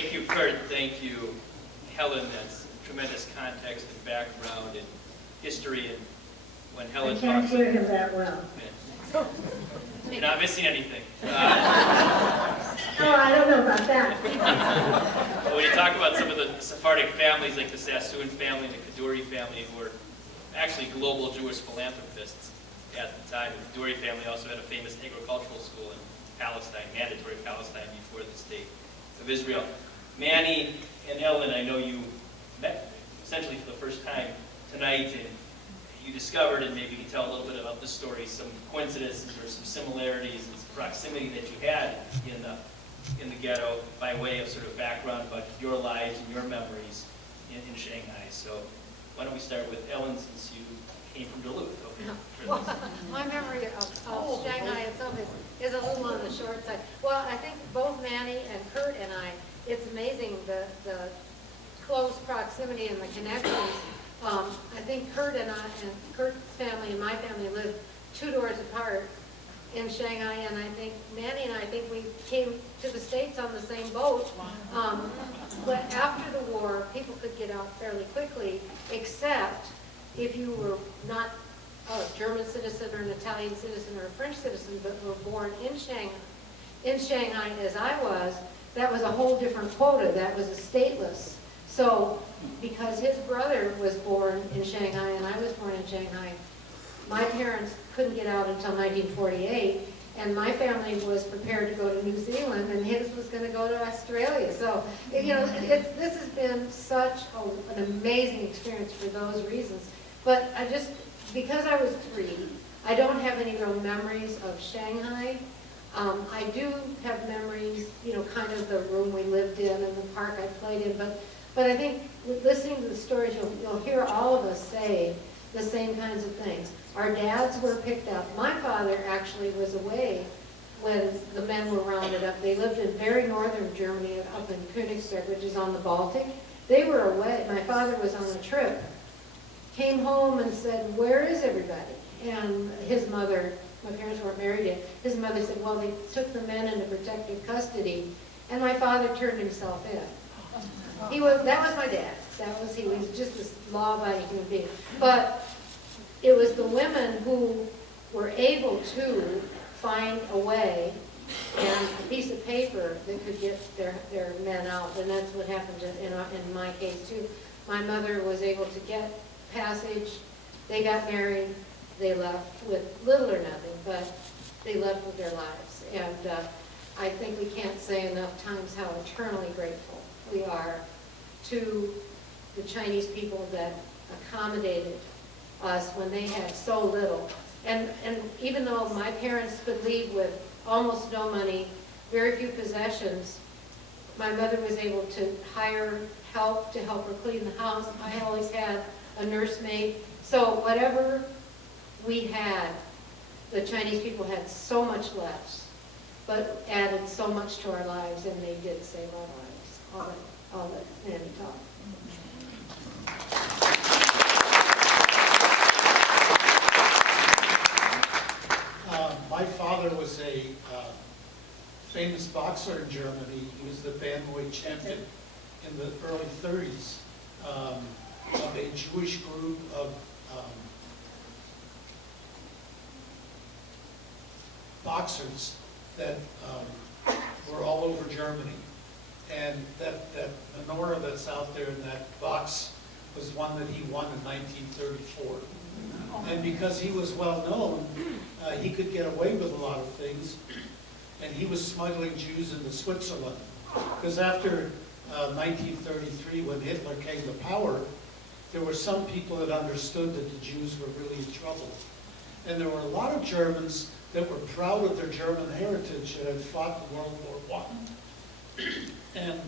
Thank you, Kurt. Thank you, Helen. That's tremendous context and background and history. And when Helen I can't talks, hear him that well. you're not missing anything. Oh, I don't know about that. When you talk about some of the Sephardic families, like the Sassoon family and the Kaduri family, who were actually global Jewish philanthropists at the time. The Kaduri family also had a famous agricultural school in Palestine, mandatory Palestine, before the state of Israel. Manny and Helen, I know you met essentially for the first time tonight, and you discovered, and maybe you can tell a little bit about this story, some coincidences or some similarities and some proximity that you had in the ghetto by way of sort of background about your lives and your memories in Shanghai. So why don't we start with Ellen, since you came from Duluth. Okay. Well, my memory of Shanghai itself is a little on the short side. Well, I think both Manny and Kurt and I, it's amazing the close proximity and the connections. I think Kurt and Kurt's family and my family lived 2 doors apart in Shanghai, and I think Manny and I think we came to the States on the same boat. But after the war, people could get out fairly quickly, except if you were not a German citizen or an Italian citizen or a French citizen, but were born in Shanghai as I was, that was a whole different quota. That was a stateless. So because his brother was born in Shanghai and I was born in Shanghai, my parents couldn't get out until 1948, and my family was prepared to go to New Zealand, and his was going to go to Australia. So, you know, this has been such an amazing experience for those reasons. But because I was 3, I don't have any real memories of Shanghai. I do have memories, you know, kind of the room we lived in and the park I played in. But I think listening to the stories, you'll hear all of us say the same kinds of things. Our dads were picked up. My father actually was away when the men were rounded up. They lived in very northern Germany, up in Königsberg, which is on the Baltic. They were away. My father was on a trip, came home and said, "Where is everybody?" And his mother, my parents weren't married yet, his mother said, "Well, they took the men into protective custody." And my father turned himself in. That was my dad. He was just this law-abiding human being. But it was the women who were able to find a way and a piece of paper that could get their men out. And that's what happened in my case too. My mother was able to get passage. They got married. They left with little or nothing, but they left with their lives. And I think we can't say enough times how eternally grateful we are to the Chinese people that accommodated us when they had so little. And even though my parents could leave with almost no money, very few possessions, my mother was able to hire help to help her clean the house. I always had a nursemaid. So whatever we had, the Chinese people had so much less, but added so much to our lives, and they did save our lives. I'll let Manny talk. My father was a famous boxer in Germany. He was the bantamweight champion in the early 30s of a Jewish group of boxers that were all over Germany. And that menorah that's out there in that box was one that he won in 1934. And because he was well known, he could get away with a lot of things. And he was smuggling Jews into Switzerland. Because after 1933, when Hitler came to power, there were some people that understood that the Jews were really in trouble. And there were a lot of Germans that were proud of their German heritage and had fought in World War I. And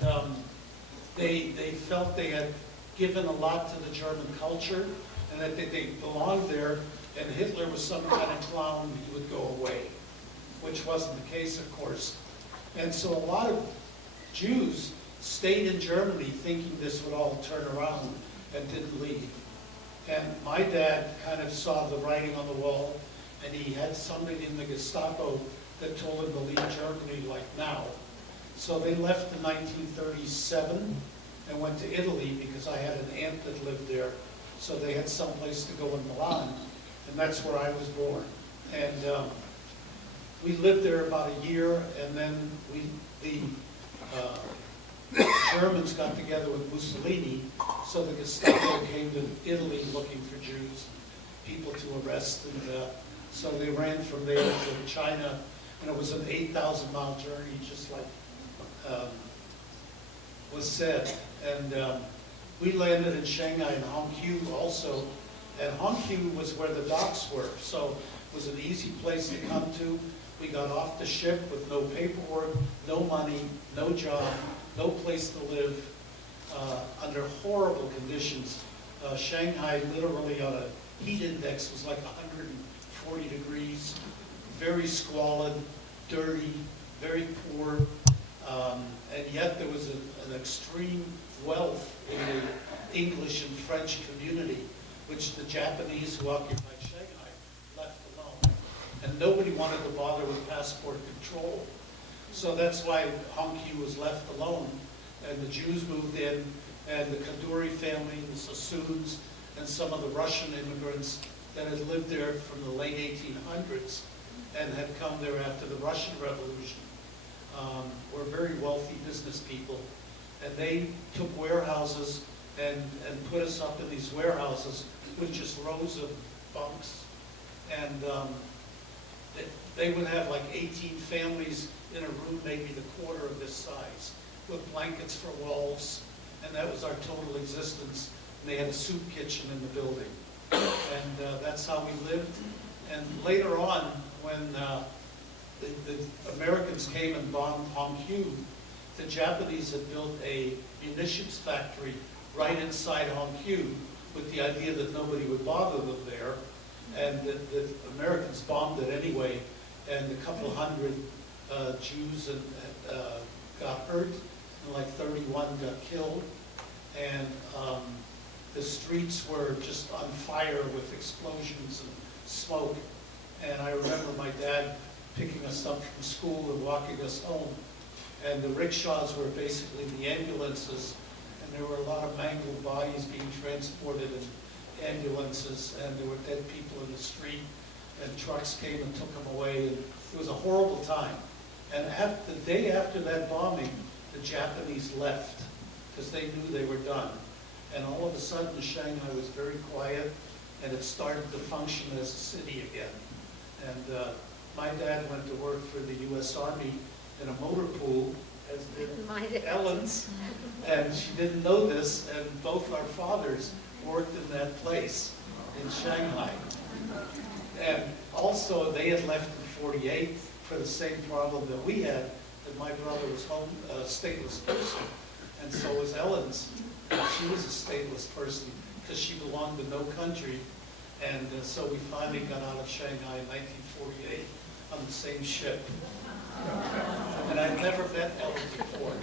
they felt they had given a lot to the German culture and that they belonged there, and Hitler was some kind of clown, he would go away, which wasn't the case, of course. And so a lot of Jews stayed in Germany thinking this would all turn around and didn't leave. And my dad kind of saw the writing on the wall, and he had somebody in the Gestapo that told him to leave Germany like now. So they left in 1937 and went to Italy because I had an aunt that lived there. So they had someplace to go in Milan, and that's where I was born. And we lived there about a year, and then the Germans got together with Mussolini, so the Gestapo came to Italy looking for Jews, people to arrest, and so they ran from there to China, and it was an 8,000-mile journey, just like was said. And we landed in Shanghai and Hongqiu also, and Hongqiu was where the docks were, so it was an easy place to come to. We got off the ship with no paperwork, no money, no job, no place to live, under horrible conditions. Shanghai literally on a heat index was like 140 degrees, very squalid, dirty, very poor, and yet there was an extreme wealth in the English and French community, which the Japanese who occupied Shanghai left alone. And nobody wanted to bother with passport control. So that's why Hongqiu was left alone. And the Jews moved in, and the Kadoorie family, the Sassoons, and some of the Russian immigrants that had lived there from the late 1800s and had come there after the Russian Revolution, were very wealthy business people. And they took warehouses and put us up in these warehouses with just rows of bunks. And they would have like 18 families in a room maybe the quarter of this size, with blankets for walls, and that was our total existence. And they had a soup kitchen in the building. And that's how we lived. And later on, when the Americans came and bombed Hongqiu, the Japanese had built a munitions factory right inside Hongqiu with the idea that nobody would bother them there. And the Americans bombed it anyway, and a couple hundred Jews got hurt, and like 31 got killed. And the streets were just on fire with explosions and smoke. And I remember my dad picking us up from school and walking us home. And the rickshaws were basically the ambulances, and there were a lot of mangled bodies being transported in ambulances, and there were dead people in the street, and trucks came and took them away, and it was a horrible time. And the day after that bombing, the Japanese left, because they knew they were done. And all of a sudden, Shanghai was very quiet, and it started to function as a city again. And my dad went to work for the U.S. Army in a motor pool, as did Helen's, and she didn't know this, and both our fathers worked in that place in Shanghai. And also, they had left in '48 for the same problem that we had, that my brother was a stateless person, and so was Helen's. She was a stateless person because she belonged to no country, and so we finally got out of Shanghai in 1948 on the same ship. And I'd never met Helen before.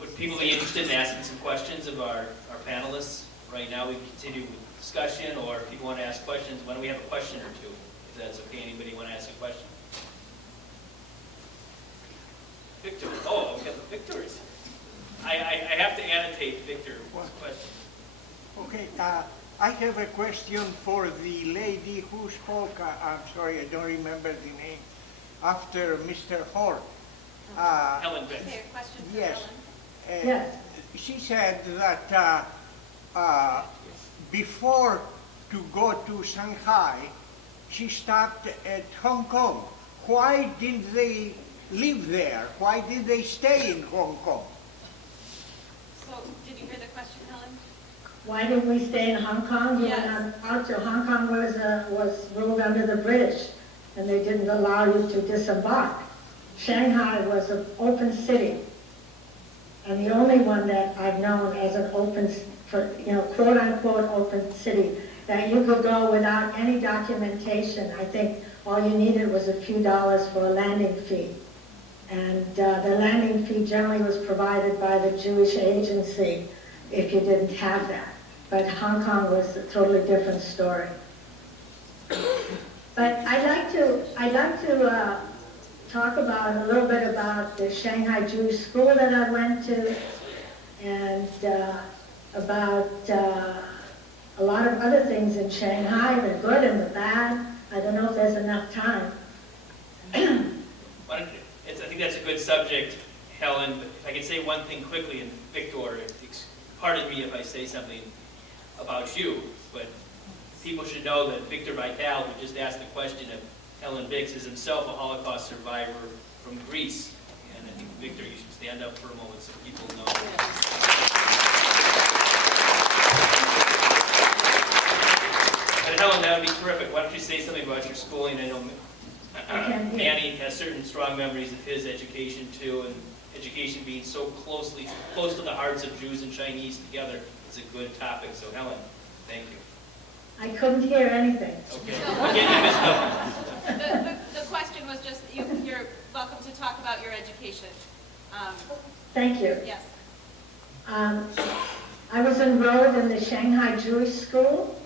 Would people be interested in asking some questions of our panelists? Right now we continue with discussion, or if people want to ask questions, why don't we have a question or two? If that's okay, anybody want to ask a question? Victor, oh, we got the Victors. I have to annotate Victor's question. Okay, I have a question for the lady who spoke, I'm sorry, I don't remember the name, after Mr. Hort. Helen Vick. Okay, a question for Yes. Helen. Yes. She said that before to go to Shanghai, she stopped at Hong Kong. Why did they live there? Why did they stay in Hong Kong? So, did you hear the question, Helen? Why didn't we stay in Hong Kong? You were Yes. not allowed to. Hong Kong was ruled under the British, and they didn't allow you to disembark. Shanghai was an open city, and the only one that I've known as an open, quote unquote open city, that you could go without any documentation. I think all you needed was a few dollars for a landing fee. And the landing fee generally was provided by the Jewish agency if you didn't have that. But Hong Kong was a totally different story. But I'd like to talk about a little bit about the Shanghai Jewish School that I went to, and about a lot of other things in Shanghai, the good and the bad. I don't know if there's enough time. I think that's a good subject, Helen, but if I could say one thing quickly, and Victor, pardon me if I say something about you, but people should know that Victor Vital, who just asked the question of Helen Biggs, is himself a Holocaust survivor from Greece. And I think, Victor, you should stand up for a moment so people know. But Helen, that would be terrific. Why don't you say something about your schooling? I know Manny has certain strong memories of his education too, and education being so close to the hearts of Jews and Chinese together is a good topic. So Helen, thank you. I couldn't hear anything. Okay. Again, you missed out. The question was just, you're welcome to talk about your education. Thank you. Yes. I was enrolled in the Shanghai Jewish School,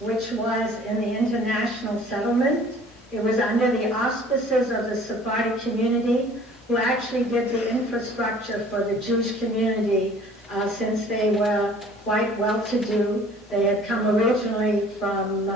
which was in the international settlement. It was under the auspices of the Sephardi community, who actually did the infrastructure for the Jewish community since they were quite well-to-do. They had come originally from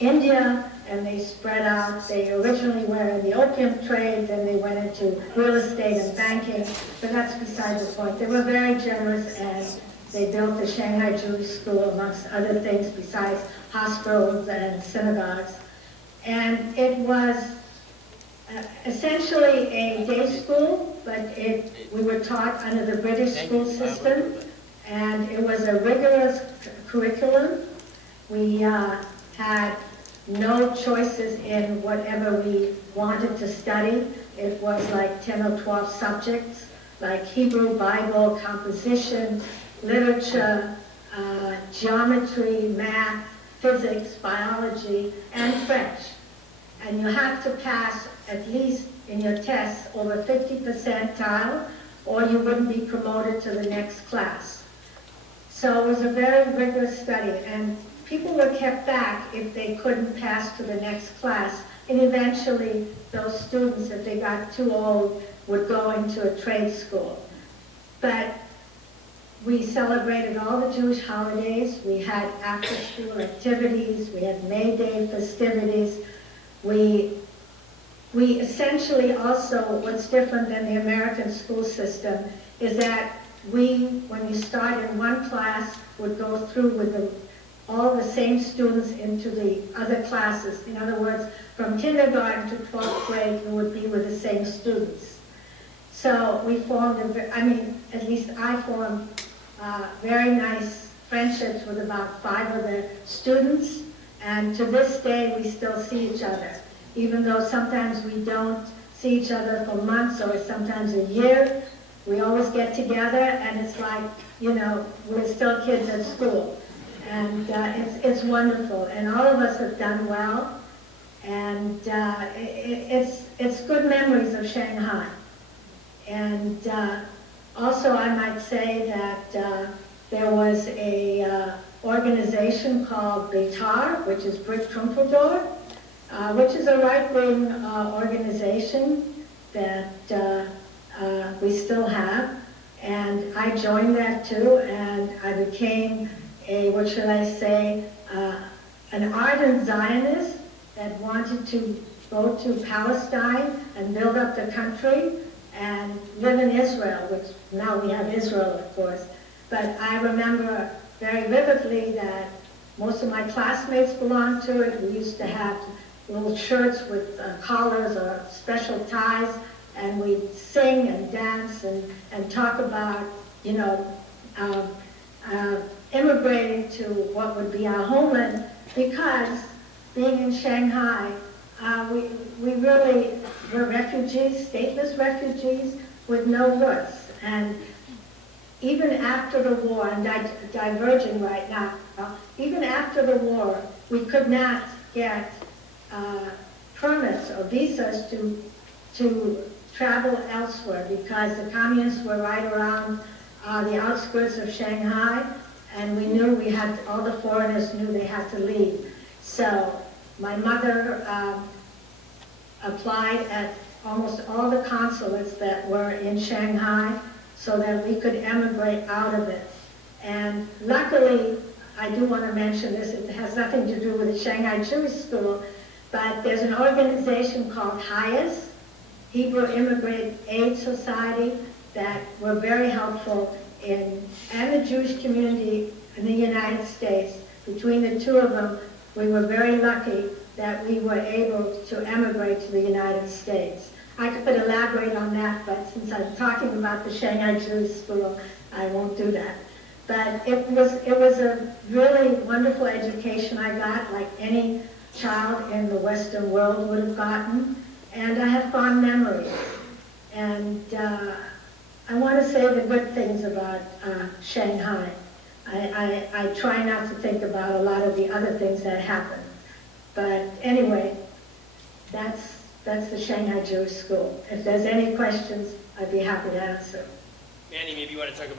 India, and they spread out. They originally were in the opium trade, then they went into real estate and banking, but that's beside the point. They were very generous, and they built the Shanghai Jewish School, amongst other things, besides hospitals and synagogues. And it was essentially a day school, but we were taught under the British school system, and it was a rigorous curriculum. We had no choices in whatever we wanted to study. It was like 10 or 12 subjects, like Hebrew, Bible, composition, literature, geometry, math, physics, biology, and French. And you have to pass, at least in your tests, over 50 percentile, or you wouldn't be promoted to the next class. So it was a very rigorous study, and people were kept back if they couldn't pass to the next class. And eventually, those students, if they got too old, would go into a trade school. But we celebrated all the Jewish holidays. We had after-school activities. We had May Day festivities. We essentially also, what's different than the American school system is that we, when you start in one class, would go through with all the same students into the other classes. In other words, from kindergarten to 12th grade, we would be with the same students. So we formed, at least I formed very nice friendships with about 5 of the students. And to this day, we still see each other, even though sometimes we don't see each other for months or sometimes a year. We always get together, and it's like, we're still kids at school. And it's wonderful. And all of us have done well. And it's good memories of Shanghai. And also, I might say that there was a organization called Betar, which is Brit Trumpeldor, which is a right-wing organization that we still have. And I joined that too, and I became an ardent Zionist that wanted to go to Palestine and build up the country and live in Israel, which now we have Israel, of course. But I remember very vividly that most of my classmates belonged to it. We used to have little shirts with collars or special ties, and we'd sing and dance and talk about, immigrating to what would be our homeland, because being in Shanghai, we really were refugees, stateless refugees with no roots. And even after the war, I'm diverging right now, even after the war, we could not get permits or visas to travel elsewhere because the communists were right around the outskirts of Shanghai, and we knew we had, all the foreigners knew they had to leave. So my mother applied at almost all the consulates that were in Shanghai so that we could emigrate out of it. And luckily, I do want to mention this, it has nothing to do with the Shanghai Jewish School, but there's an organization called HIAS, Hebrew Immigrant Aid Society, that were very helpful and the Jewish community in the United States. Between the two of them, we were very lucky that we were able to emigrate to the United States. I could elaborate on that, but since I'm talking about the Shanghai Jewish School, I won't do that. But it was a really wonderful education I got, like any child in the Western world would have gotten, and I have fond memories. And I want to say the good things about Shanghai. I try not to think about a lot of the other things that happened. But anyway, that's the Shanghai Jewish School. If there's any questions, I'd be happy to answer. Manny, maybe you want to talk about